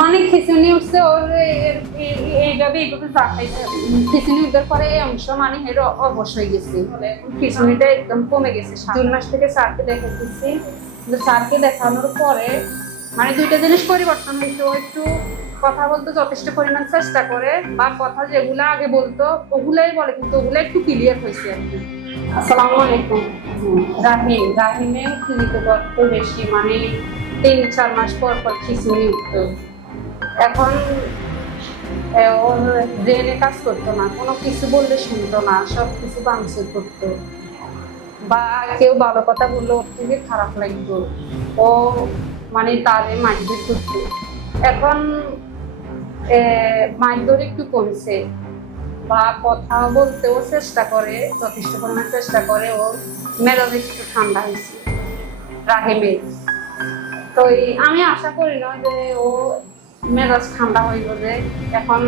মানে খিচুনি উঠছে ওর এইভাবে খিচুনি উঠার পরে এই অংশ মানে এর অবশ হয়ে গেছে। খিচুনিটা একদম কমে গেছে। 2 মাস থেকে স্যারকে দেখাচ্ছি, স্যারকে দেখানোর পরে মানে দুইটা জিনিস পরিবর্তন হয়েছে। ও একটু কথা বলতে যথেষ্ট পরিমাণ চেষ্টা করে, বা কথা যেগুলো আগে বলতো ওগুলাই বলে, কিন্তু ওগুলো একটু ক্লিয়ার হয়েছে আর কি। আসসালামু আলাইকুম। রাহিমে উত্তেজিত করতো বেশি, মানে 3-4 মাস পর পর খিচুনি উঠতো। এখন ওর ব্রেনে কাজ করতো না, কোনো কিছু বললে শুনতো না, সব কিছু ভাঙচুর করতো, বা কেউ ভালো কথা বললে ওর থেকে খারাপ লাগতো, ও মানে তারে মারধর করতো। এখন মারধর একটু কমছে, বা কথা বলতেও চেষ্টা করে, যথেষ্ট পরিমাণ চেষ্টা করে। ওর মেজাজ একটু ঠান্ডা হয়েছে রাহিমের। তো আমি আশা করি না যে ও মেজাজ ঠান্ডা হইব, যে এখন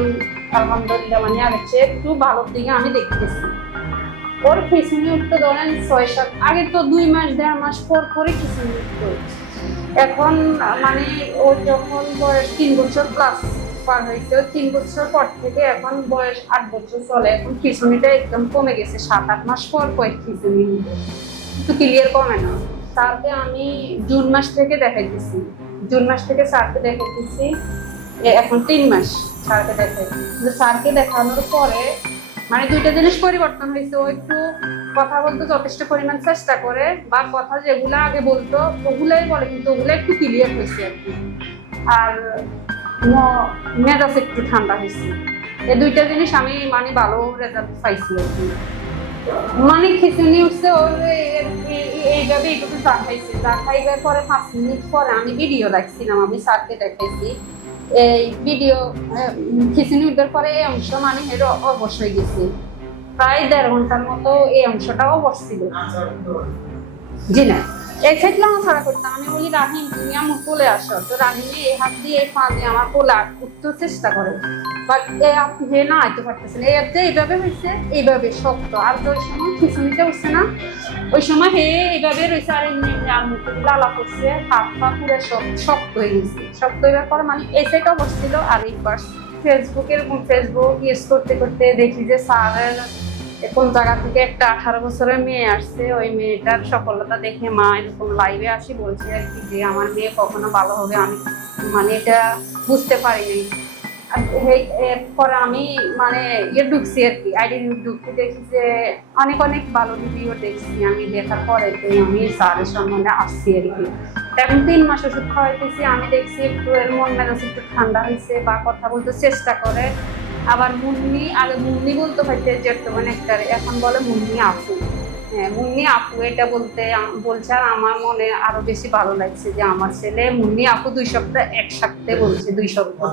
আলহামদুলিল্লাহ মানে আগের চেয়ে একটু ভালোর দিকে আমি দেখতেছি। ওর খিচুনি উঠতে ধরেন 6-7, আগে তো 2 মাস 1.5 মাস পর পরে খিচুনি উঠতো। এখন মানে ওর যখন বয়স 3 বছর প্লাস পার হয়েছে, 3 বছর পর থেকে এখন বয়স 8 বছর চলে, এখন খিচুনিটা একদম কমে গেছে। 7-8 মাস পর পর খিচুনি একটু ক্লিয়ার কমে না। স্যারকে আমি জুন মাস থেকে দেখাইতেছি, জুন মাস থেকে স্যারকে দেখাইতেছি, এখন 3 মাস স্যারকে দেখাই। কিন্তু স্যারকে দেখানোর পরে মানে দুইটা জিনিস পরিবর্তন হয়েছে। ও একটু কথা বলতে যথেষ্ট পরিমাণ চেষ্টা করে, বা কথা যেগুলো আগে বলতো ওগুলাই বলে, কিন্তু ওগুলো একটু ক্লিয়ার হয়েছে আর কি। আর মেজাজ একটু ঠান্ডা হয়েছে। এই দুইটা জিনিস আমি মানে ভালো রেজাল্ট পাইছি আর কি। মানে খিচুনি উঠছে ওর এইভাবে এইটুকু দেখাইবার পরে 5 মিনিট পরে আমি ভিডিও রাখছিলাম, আমি স্যারকে দেখাইছি। এই ভিডিও খিচুনি উঠার পরে এই অংশ মানে এর অবশ হয়ে গেছে। প্রায় 1.5 ঘন্টার মতো এই অংশটা অবশ ছিল। জি না, এই সাইড ছাড়া করতাম। আমি বলি রাহিম তুমি আমার কোলে আসো, তো রাহিমে এই হাত দিয়ে এই পা দিয়ে আমার কোলে উঠতে চেষ্টা করে, বাট হে না আইতে পারতেছে না। এইভাবে হয়েছে, এইভাবে শক্ত। আর ওই সময় খিচুনিটা উঠছে না, ওই সময় হে এইভাবে রয়েছে, আর এমনি আর মুখে লালা করছে, হাত পা পুরো শক্ত হয়ে গেছে। শক্ত হয়ে পরে মানে এই সাইড অবস্থিল। আর এই পাশ ফেসবুক ইউজ করতে করতে দেখি যে স্যারের কোন জায়গা থেকে একটা 18 বছরের মেয়ে আসছে। ওই মেয়েটার সফলতা দেখে মা এরকম লাইভে আসি বলছে আর কি, যে আমার মেয়ে কখনো ভালো হবে আমি মানে এটা বুঝতে পারিনি। এরপরে আমি মানে ঢুকছি আর কি, আইডি ঢুকতে দেখি যে অনেক অনেক ভালো ভিডিও দেখছি। আমি দেখার পরে তো আমি স্যারের সম্বন্ধে আসছি আর কি। এখন 3 মাস ওষুধ খাওয়াইতেছি, আমি দেখছি একটু এর মন মেজাজ একটু ঠান্ডা হয়েছে, বা কথা বলতে চেষ্টা করে। আবার মুন্নি, আগে মুন্নি বলতে পারছে যেত মানে একটা, এখন বলে মুন্নি আপু। হ্যাঁ মুন্নি আপু এটা বলছে। আর আমার মনে আরো বেশি ভালো লাগছে যে আমার ছেলে মুন্নি আপু 2 সপ্তাহ একসাথে বলছে, 2 সপ্তাহ।